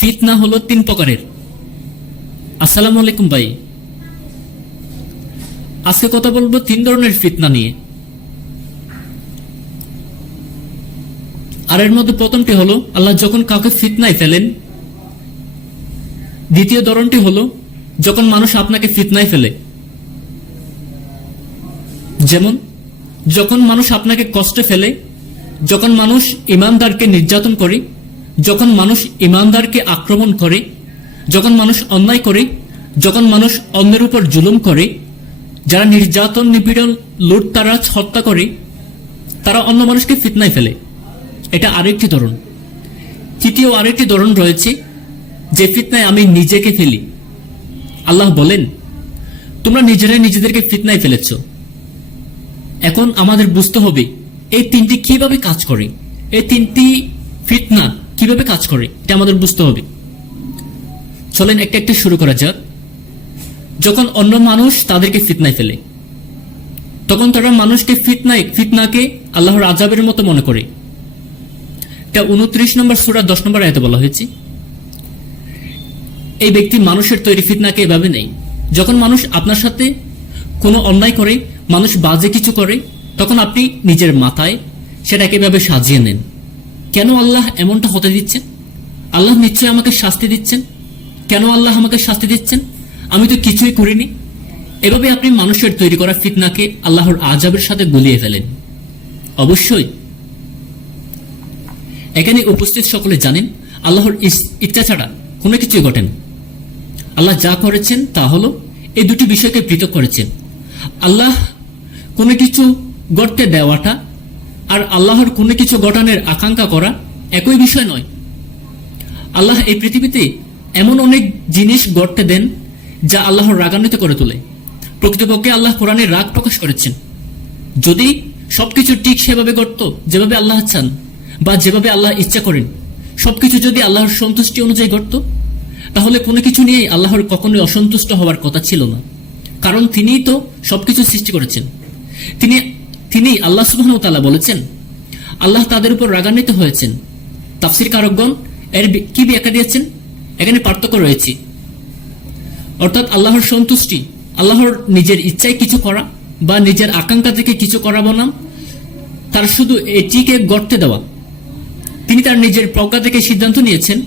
ফিতনা হলো তিন প্রকারের। আসসালামু আলাইকুম ভাই। আজকে কথা বলব তিন ধরনের ফিতনা নিয়ে। আর এর মধ্যে প্রথমটি হলো, আল্লাহ যখন কাউকে ফিতনায় ফেলেন, দ্বিতীয় ধরনটি হলো, যখন মানুষ আপনাকে ফিতনায় ফেলে। যেমন, যখন মানুষ আপনাকে কষ্টে ফেলে, যখন মানুষ ইমানদারকে নির্যাতন করে যখন মানুষ ইমানদারকে আক্রমণ করে, যখন মানুষ অন্যায় করে, যখন মানুষ অন্যের উপর জুলুম করে, যারা নির্যাতন, নিপীড়ন, লুট তারা হত্যা করে, তারা অন্য মানুষকে ফিতনায় ফেলে। এটা আরেকটি ধরন। তৃতীয় আরেকটি ধরন রয়েছে যে ফিতনায় আমি নিজেকে ফেলি। আল্লাহ বলেন, তোমরা নিজেরাই নিজেদেরকে ফিতনায় ফেলেছ। এখন আমাদের বুঝতে হবে, এই তিনটি কীভাবে কাজ করে? এই তিনটি ফিতনা কীভাবে কাজ করে, এটা আমাদের বুঝতে হবে। চলেন একটা একটা শুরু করা যাক। যখন অন্য মানুষ তাদেরকে ফিতনায় ফেলে, তখন তারা মানুষকে ফিতনায়, ফিতনাকে আল্লাহর আজাবের মতো মনে করে। এটা উনত্রিশ নম্বর সুরা, দশ নম্বর আয়তে বলা হয়েছে। এই ব্যক্তি মানুষের তৈরি ফিতনাকে এভাবে নেই যখন মানুষ আপনার সাথে কোনো অন্যায় করে, মানুষ বাজে কিছু করে, তখন আপনি নিজের মাথায় সেটাকে এভাবে সাজিয়ে নেন। কেন আল্লাহ এমনটা হতে দিচ্ছেন? আল্লাহ নিশ্চয়ই আমাকে শাস্তি দিচ্ছেন। কেন আল্লাহ আমাকে শাস্তি দিচ্ছেন? আমি তো কিছুই করিনি। এভাবে আপনি মানুষের তৈরি করা ফিতনাকে আল্লাহর আজাবের সাথে গুলিয়ে ফেলেন। অবশ্যই। এখানে উপস্থিত সকলে জানেন, আল্লাহর ইচ্ছা ছাড়া কোনো কিছুই ঘটেন আল্লাহ যা করেছেন তা হলো এই দুটি বিষয়কে পৃথক করেছেন। আল্লাহ কোনো কিছু গড়তে দেওয়াটা আর আল্লাহর কোনো কিছু গঠনের আকাঙ্ক্ষা করা একই বিষয় নয়। আল্লাহ এই পৃথিবীতে এমন অনেক জিনিস গড়তে দেন যা আল্লাহর রাগান্বিত করে তোলে। প্রকৃতপক্ষে আল্লাহ কোরআনে রাগ প্রকাশ করেছেন। যদি সবকিছু ঠিক সেভাবে গড়ত, যেভাবে আল্লাহ চান বা যেভাবে আল্লাহ ইচ্ছা করেন, সবকিছু যদি আল্লাহর সন্তুষ্টি অনুযায়ী ঘটত তাহলে কোনো কিছু নিয়েই আল্লাহর কখনোই অসন্তুষ্ট হওয়ার কথা ছিল না। কারণ তিনিই তো সবকিছু সৃষ্টি করেছেন। তিনি তিনি আল্লাহ সুবহান তাআলা বলেছেন, আল্লাহ তাদের উপর রাগান্বিত হয়েছেন। তাফসির কারকগণ, এর কি ব্যাখ্যা দিয়েছেন? এখানে পার্থক্য রয়েছে। অর্থাৎ আল্লাহর সন্তুষ্টি, আল্লাহর নিজের ইচ্ছায় কিছু করা বা নিজের আকাঙ্ক্ষা থেকে কিছু করা বনাম, তার শুধু এটিকে গড়তে দেওয়া। তিনি তার নিজের প্রজ্ঞা থেকে সিদ্ধান্ত নিয়েছেন,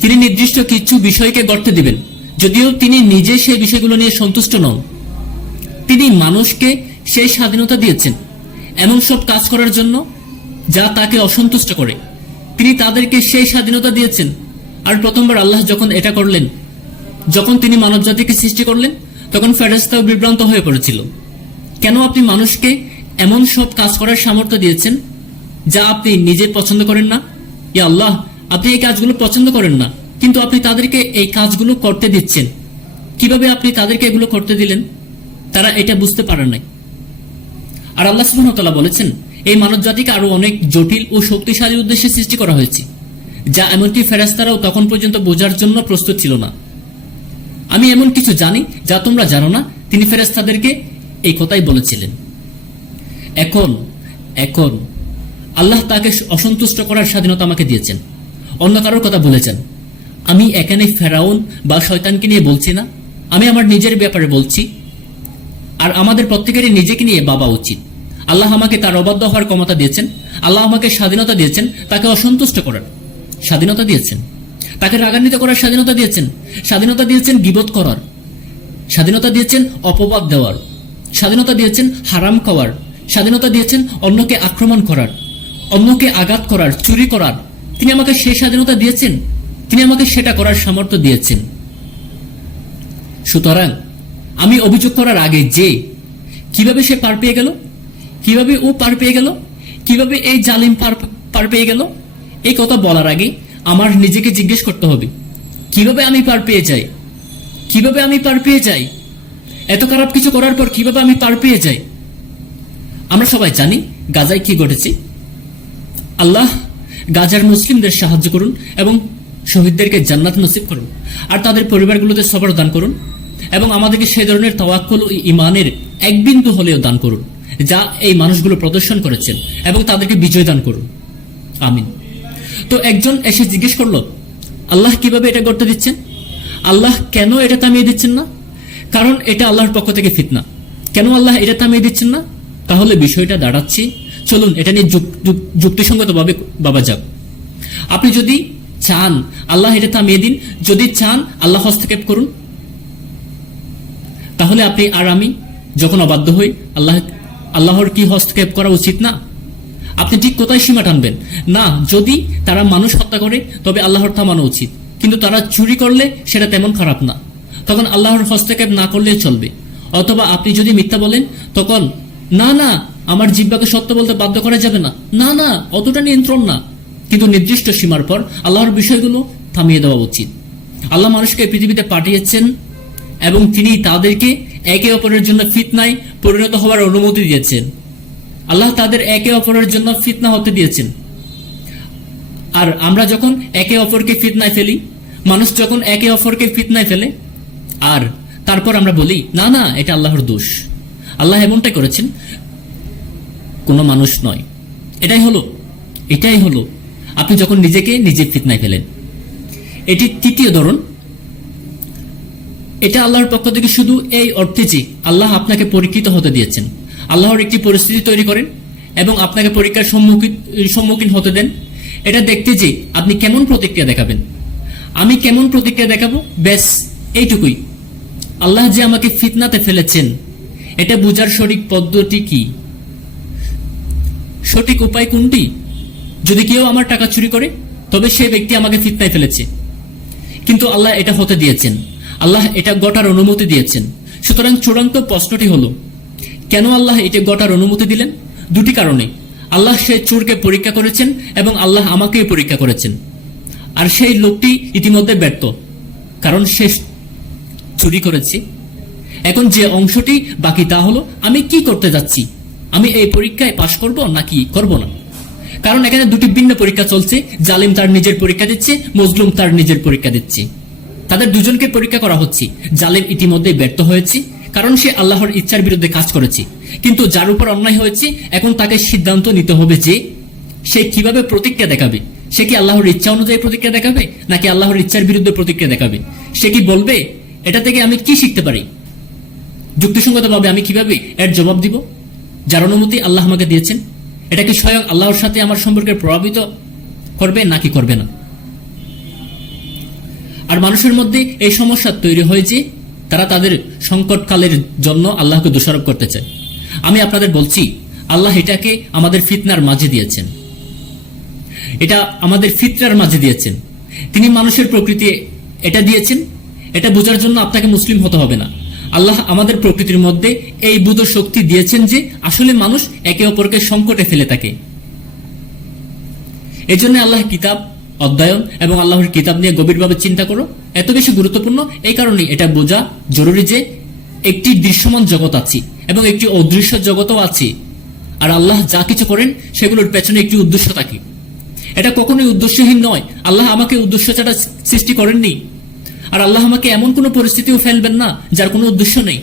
তিনি নির্দিষ্ট কিছু বিষয়কে গড়তে দিবেন। যদিও তিনি নিজে সেই বিষয়গুলো নিয়ে সন্তুষ্ট নন। তিনি মানুষকে সেই স্বাধীনতা দিয়েছেন। এমন সব কাজ করার জন্য যা তাকে অসন্তুষ্ট করে। তিনি তাদেরকে সেই স্বাধীনতা দিয়েছেন। আর প্রথমবার আল্লাহ যখন এটা করলেন, যখন তিনি মানব জাতিকে সৃষ্টি করলেন, তখন ফেরেস্তাও বিভ্রান্ত হয়ে পড়েছিল। কেন আপনি মানুষকে এমন সব কাজ করার সামর্থ্য দিয়েছেন যা আপনি নিজে পছন্দ করেন না? ইয়া আল্লাহ, আপনি এই কাজগুলো পছন্দ করেন না, কিন্তু আপনি তাদেরকে এই কাজগুলো করতে দিচ্ছেন। কীভাবে আপনি তাদেরকে এগুলো করতে দিলেন? তারা এটা বুঝতে পারে নাই। আর আল্লাহ সুবহানাহু বলেছেন, এই মানব জাতিকে আরও অনেক জটিল ও শক্তিশালী উদ্দেশ্যে সৃষ্টি করা হয়েছে, যা এমনকি ফেরেস্তারাও তখন পর্যন্ত বোঝার জন্য প্রস্তুত ছিল না। আমি এমন কিছু জানি যা তোমরা জানো না, তিনি ফেরেস্তাদেরকে এই কথাই বলেছিলেন। এখন এখন, আল্লাহ তাকে অসন্তুষ্ট করার স্বাধীনতা আমাকে দিয়েছেন। অন্য কারোর কথা বলেছেন আমি এখানে ফেরাউন বা শয়তানকে নিয়ে বলছি না। আমি আমার নিজের ব্যাপারে বলছি। আর আমাদের প্রত্যেকেরই নিজেকে নিয়ে বাবা উচিত। আল্লাহ আমাকে তার অবাধ্য হওয়ার ক্ষমতা দিয়েছেন। আল্লাহ আমাকে স্বাধীনতা দিয়েছেন, তাকে অসন্তুষ্ট করার। স্বাধীনতা দিয়েছেন। তাকে রাগান্বিত করার স্বাধীনতা দিয়েছেন। স্বাধীনতা দিয়েছেন গিবত করার। স্বাধীনতা দিয়েছেন অপবাদ দেওয়ার। স্বাধীনতা দিয়েছেন হারাম খাওয়ার। স্বাধীনতা দিয়েছেন অন্যকে আক্রমণ করার। অন্যকে আঘাত করার, চুরি করার। তিনি আমাকে সেই স্বাধীনতা দিয়েছেন। তিনি আমাকে সেটা করার সামর্থ্য দিয়েছেন। সুতরাং আমি অভিযোগ করার আগে যে, কীভাবে সে পার পেয়ে গেল? কীভাবে ও পার পেয়ে গেল? কীভাবে এই জালিম পার পার পেয়ে গেল? এই কথা বলার আগে আমার নিজেকে জিজ্ঞেস করতে হবে। কীভাবে আমি পার পেয়ে যাই? কীভাবে আমি পার পেয়ে যাই? এত খারাপ কিছু করার পর কীভাবে আমি পার পেয়ে যাই? আমরা সবাই জানি গাজায় কি ঘটেছে। আল্লাহ গাজার মুসলিমদের সাহায্য করুন এবং শহীদদেরকে জান্নাত নসিব করুন। আর তাদের পরিবারগুলোতে সবর দান করুন। এবং আমাদেরকে সেই ধরনের তাওয়াক্কুল ও ইমানের এক বিন্দু হলেও দান করুন, যা এই মানুষগুলো প্রদর্শন করেছেন এবং তাদেরকে বিজয় দান করুন। আমিন। তো একজন এসে জিজ্ঞেস করল, আল্লাহ কীভাবে এটা করতে দিচ্ছেন? আল্লাহ কেন এটা থামিয়ে দিচ্ছেন না? কারণ এটা আল্লাহর পক্ষ থেকে ফিতনা। কেন আল্লাহ এটা থামিয়ে দিচ্ছেন না? তাহলে বিষয়টা দাঁড়াচ্ছি। চলুন, এটা নিয়ে যুক- যুক- যুক্তিসঙ্গতভাবে বাবা যাক। আপনি যদি চান আল্লাহ এটা থামিয়ে দিন, যদি চান আল্লাহ হস্তক্ষেপ করুন তাহলে আপনি আর আমি যখন অবাধ্য হই, আল্লাহ, আল্লাহর কি হস্তক্ষেপ করা উচিত না? আপনি ঠিক কোথায় সীমা টানবেন? না, যদি তারা মানুষ হত্যা করে, তবে আল্লাহর থামানো উচিত। কিন্তু তারা চুরি করলে সেটা তেমন খারাপ না। তখন আল্লাহর হস্তক্ষেপ না করলে চলবে। অথবা আপনি যদি মিথ্যা বলেন, তখন, না না, আমার জিব্বাকে সত্য বলতে বাধ্য করা যাবে না। না না, অতটা নিয়ন্ত্রণ না। কিন্তু নির্দিষ্ট সীমার পর আল্লাহর বিষয়গুলো থামিয়ে দেওয়া উচিত। আল্লাহ মানুষকে পৃথিবীতে পাঠিয়েছেন এবং তিনি তাদেরকে একে অপরের জন্য ফিতনায় পরিণত হওয়ার অনুমতি দিয়েছেন। আল্লাহ তাদের একে অপরের জন্য ফিতনা হতে দিয়েছেন। আর আমরা যখন একে অপরকে ফিতনায় ফেলি, মানুষ যখন একে অপরকে ফিতনায় ফেলে, আর তারপর আমরা বলি, না না, এটা আল্লাহর দোষ। আল্লাহ এমনটাই করেছেন, কোনো মানুষ নয়। এটাই হলো এটাই হলো, আপনি যখন নিজেকে নিজে ফিতনায় ফেলেন। এটি তৃতীয় ধরন এটা আল্লাহর পক্ষ থেকে শুধু এই অর্থে যে আল্লাহ আপনাকে পরীক্ষিত হতে দিয়েছেন। আল্লাহর একটি পরিস্থিতি তৈরি করেন এবং আপনাকে পরীক্ষার সম্মুখীন সম্মুখীন হতে দেন। এটা দেখতে যে আপনি কেমন প্রতিক্রিয়া দেখাবেন। আমি কেমন প্রতিক্রিয়া দেখাবো? ব্যাস, এইটুকুই। আল্লাহ যে আমাকে ফিতনাতে ফেলেছেন, এটা বোঝার সঠিক পদ্ধতি কি? সঠিক উপায় কোনটি? যদি কেউ আমার টাকা চুরি করে, তবে সে ব্যক্তি আমাকে ফিতনায় ফেলেছে। কিন্তু আল্লাহ এটা হতে দিয়েছেন। আল্লাহ এটা গটার অনুমতি দিয়েছেন। সুতরাং চূড়ান্ত প্রশ্নটি হলো, কেন আল্লাহ এটা গটার অনুমতি দিলেন? দুটি কারণে। আল্লাহ সেই চোরকে পরীক্ষা করেছেন এবং আল্লাহ আমাকেই পরীক্ষা করেছেন। আর সেই লোকটি ইতিমধ্যে ব্যর্থ, কারণ সে চুরি করেছে। এখন যে অংশটি বাকি তা হলো, আমি কি করতে যাচ্ছি? আমি এই পরীক্ষায় পাশ করব নাকি করব না? কারণ এখানে দুটি ভিন্ন পরীক্ষা চলছে। জালিম তার নিজের পরীক্ষা দিচ্ছে, মজলুম তার নিজের পরীক্ষা দিচ্ছে। তাদের দুজনকে পরীক্ষা করা হচ্ছে। জালিম ইতিমধ্যে ব্যর্থ হয়েছে, কারণ সে আল্লাহর ইচ্ছার বিরুদ্ধে কাজ করেছে। কিন্তু যার উপর অন্যায় হয়েছে, এখন তাকে সিদ্ধান্ত নিতে হবে যে, সে কীভাবে প্রতিক্রিয়া দেখাবে? সে কি আল্লাহর ইচ্ছা অনুযায়ী প্রতিক্রিয়া দেখাবে, নাকি আল্লাহর ইচ্ছার বিরুদ্ধে প্রতিক্রিয়া দেখাবে? সে কি বলবে, এটা থেকে আমি কি শিখতে পারি? যুক্তিসঙ্গতভাবে আমি কীভাবে এর জবাব দিব? যার অনুমতি আল্লাহ আমাকে দিয়েছেন। এটা কি স্বয়ং আল্লাহর সাথে আমার সম্পর্কে প্রভাবিত করবে, নাকি করবে না? আর মানুষের মধ্যে এই সমস্যা তৈরি হয় যে তারা তাদের সংকটকালের জন্য আল্লাহকে দোষারোপ করতে চায়। আমি আপনাদের বলছি, আল্লাহ এটাকে আমাদের ফিতনার মাঝে দিয়েছেন। এটা আমাদের ফিতরার মাঝে দিয়েছেন। তিনি মানুষের প্রকৃতি এটা দিয়েছেন। এটা বোঝার জন্য আপনাকে মুসলিম হতে হবে না। আল্লাহ আমাদের প্রকৃতির মধ্যে এই বুধ শক্তি দিয়েছেন যে আসলে মানুষ একে অপরকে সংকটে ফেলে থাকে। এই জন্য আল্লাহ কিতাব অধ্যয়ন এবং আল্লাহর কিতাব নিয়ে গভীরভাবে চিন্তা করো। এত বেশি গুরুত্বপূর্ণ এই কারণে এটা বোঝা জরুরি যে একটি দৃশ্যমান জগৎ আছে এবং একটি অদৃশ্য জগতও আছে। আর আল্লাহ যা কিছু করেন, সেগুলোর পেছনে একটি উদ্দেশ্য থাকে। এটা কখনোই উদ্দেশ্যহীন নয়। আল্লাহ আমাকে উদ্দেশ্য ছাড়া সৃষ্টি করেননি। আর আল্লাহ আমাকে এমন কোনো পরিস্থিতিও ফেলবেন না, যার কোনো উদ্দেশ্য নেই।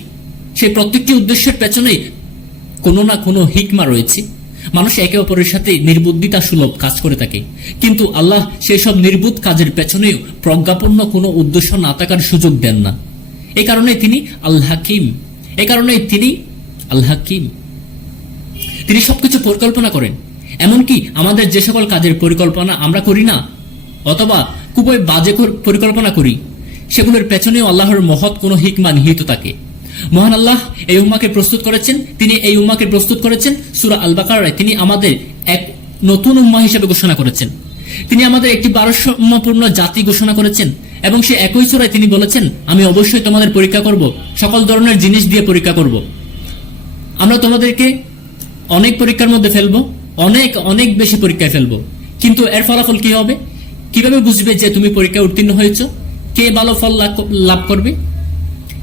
সেই প্রত্যেকটি উদ্দেশ্যের পেছনে কোনো না কোনো হিকমা রয়েছে। মানুষ একে অপরের সাথে নির্বুদ্ধিতা সুলভ কাজ করে থাকে। কিন্তু আল্লাহ সেই সব নির্বুধ কাজের পেছনেও প্রজ্ঞাপন্য কোনো উদ্দেশ্য না থাকার সুযোগ দেন না। এই কারণে তিনি আল্লাহ হাকিম। এই কারণে তিনি আল্লাহ হাকিম। তিনি সবকিছু পরিকল্পনা করেন। এমনকি আমাদের যে সকল কাজের পরিকল্পনা আমরা করি না, অথবা খুবই বাজে পরিকল্পনা করি, সেগুলোর পেছনেও আল্লাহর মহৎ কোনো হিকমা নিহিত থাকে। মহান আল্লাহ, এই উম্মাকে প্রস্তুত করেছেন। তিনি এই উম্মাকে প্রস্তুত করেছেন। সুরা আল বাকারায় তিনি আমাদের এক নতুন উম্মা হিসেবে ঘোষণা করেছেন। তিনি আমাদের একটি ভারসাম্যপূর্ণ জাতি ঘোষণা করেছেন এবং সে একই সুরায় তিনি বলেছেন, আমি অবশ্যই তোমাদের পরীক্ষা করব। সকল ধরনের জিনিস দিয়ে পরীক্ষা করব। আমরা তোমাদেরকে অনেক পরীক্ষার মধ্যে ফেলব, অনেক অনেক বেশি পরীক্ষায় ফেলব। কিন্তু এর ফলাফল কি হবে? কীভাবে বুঝবে যে তুমি পরীক্ষায় উত্তীর্ণ হয়েছ? কে ভালো ফল লাভ করবে?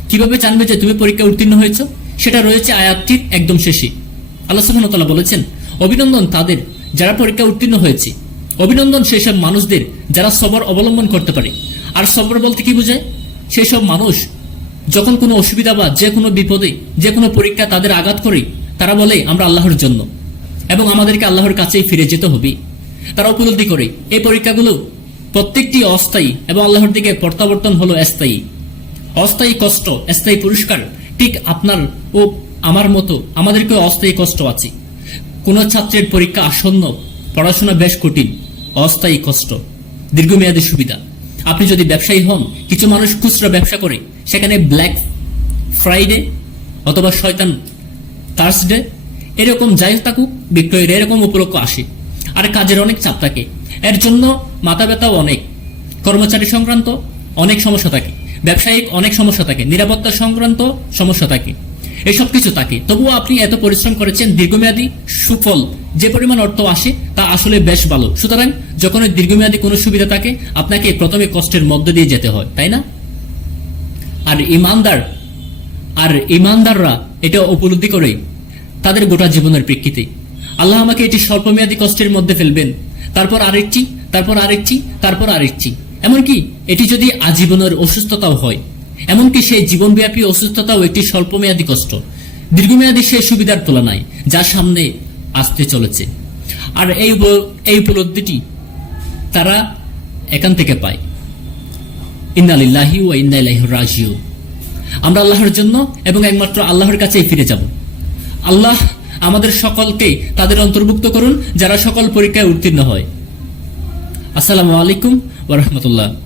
কীভাবে জানবে যে তুমি পরীক্ষা উত্তীর্ণ হয়েছ? সেটা রয়েছে আয়াতটির একদম শেষে। আল্লাহ সুবহানাহু বলেছেন, অভিনন্দন তাদের যারা পরীক্ষা উত্তীর্ণ হয়েছে। অভিনন্দন সেসব মানুষদের যারা সবর অবলম্বন করতে পারে। আর সবর বলতে কি বোঝায়? সেই সব মানুষ যখন কোনো অসুবিধা বা যে কোনো বিপদে, যে কোনো পরীক্ষা তাদের আঘাত করে, তারা বলে, আমরা আল্লাহর জন্য। এবং আমাদেরকে আল্লাহর কাছেই ফিরে যেতে হবে। তারা উপলব্ধি করে, এই পরীক্ষাগুলো প্রত্যেকটি অস্থায়ী এবং আল্লাহর দিকে প্রত্যাবর্তন হলো স্থায়ী অস্থায়ী কষ্ট, স্থায়ী পুরস্কার, ঠিক আপনার ও আমার মতো আমাদেরকে অস্থায়ী কষ্ট আছে। কোন ছাত্রের পরীক্ষা আসন্ন, পড়াশোনা বেশ কঠিন, অস্থায়ী কষ্ট, দীর্ঘমেয়াদী সুবিধা। আপনি যদি ব্যবসায়ী হন, কিছু মানুষ খুচরা ব্যবসা করে, সেখানে ব্ল্যাক ফ্রাইডে অথবা শয়তান থার্সডে এরকম যাই থাকুক, বিক্রয়ের এরকম উপলক্ষ আসে। আর কাজের অনেক চাপ থাকে। এর জন্য মাথা ব্যথাও অনেক, কর্মচারী সংক্রান্ত অনেক সমস্যা থাকে। ব্যবসায়িক অনেক সমস্যা থাকে, নিরাপত্তা সংক্রান্ত সমস্যা থাকে, এসব কিছু থাকে। তবুও আপনি এত পরিশ্রম করেছেন, দীর্ঘমেয়াদী সুফল, যে পরিমাণ অর্থ আসে তা আসলে বেশ ভালো। সুতরাং যখন দীর্ঘমেয়াদী কোনো সুবিধা থাকে, আপনাকে প্রথমে কষ্টের মধ্য দিয়ে যেতে হয়, তাই না? আর ইমানদার, আর ইমানদাররা এটা উপলব্ধি করে তাদের গোটা জীবনের প্রেক্ষিতে। আল্লাহ আমাকে এটি স্বল্পমেয়াদী কষ্টের মধ্যে ফেলবেন, তারপর আরেকটি তারপর আরেকটি তারপর আরেকটি। এমনকি এটি যদি আজীবনের অসুস্থতাও হয়, এমনকি সেই জীবনব্যাপী অসুস্থতাও একটি স্বল্পমেয়াদী কষ্ট। দীর্ঘমেয়াদী সেই সুবিধার তুলনায় যা সামনে আসতে চলেছে। আর এই এই উপলব্ধিটি তারা এখান থেকে পায়। ইন্নালিল্লাহি ও আমরা আল্লাহর জন্য এবং একমাত্র আল্লাহর কাছেই ফিরে যাব। আল্লাহ আমাদের সকলকে তাদের অন্তর্ভুক্ত করুন, যারা সকল পরীক্ষায় উত্তীর্ণ হয়। আসসালামু আলাইকুম ওয়া রাহমাতুল্লাহ।